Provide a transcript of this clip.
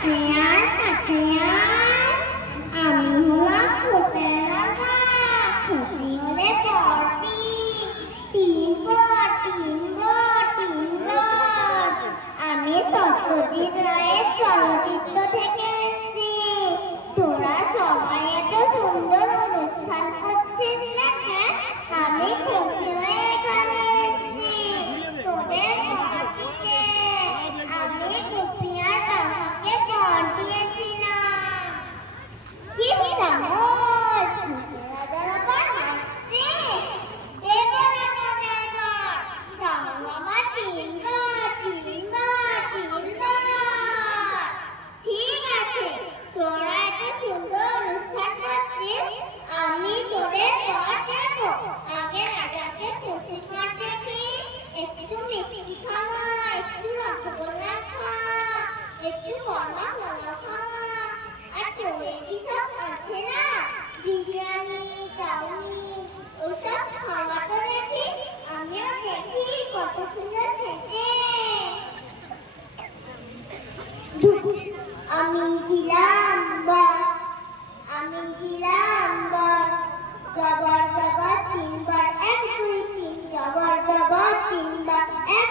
Kasihan, kasihan. আমি হলাম ভূতের রাজা, খুশি হলে পড়তি। তিন গড়। আমি সত্যজিৎ রায়ের চলচ্চিত্র থেকে এসেছি। তোরা সবাই এত সুন্দর অনুষ্ঠান করছিস না? হ্যাঁ, আমি খুশি হয়ে এখানে এসেছি। তোদের পড়তিকে আমি গুপিয়ার বাবাকে পড় দিয়েছিলাম। কি বিরাময়, ভূতের রাজার আবার হাসছে। দেব না তোদের ঘর, তাহলে আমার তিন গড়। ঠিক আছে, তোরা এত সুন্দর অনুষ্ঠান করছিস, আমি তোদের পর দেবো। আগে রাজাকে খুশি করতে কি, একটু মিষ্টি খাওয়া, একটু রসগোল্লা খাওয়া, একটু গরমা গলা খাওয়া। আর তোদের কি সব আছে না, বিরিয়ানি, চাউমিন, ওসব খাওয়া তো দেখি, আমিও দেখি কত সুন্দর খেতে। আমি দিলাম বর, জবর জবর তিনবার, 1 2 3 জবর জবর তিনবার, 1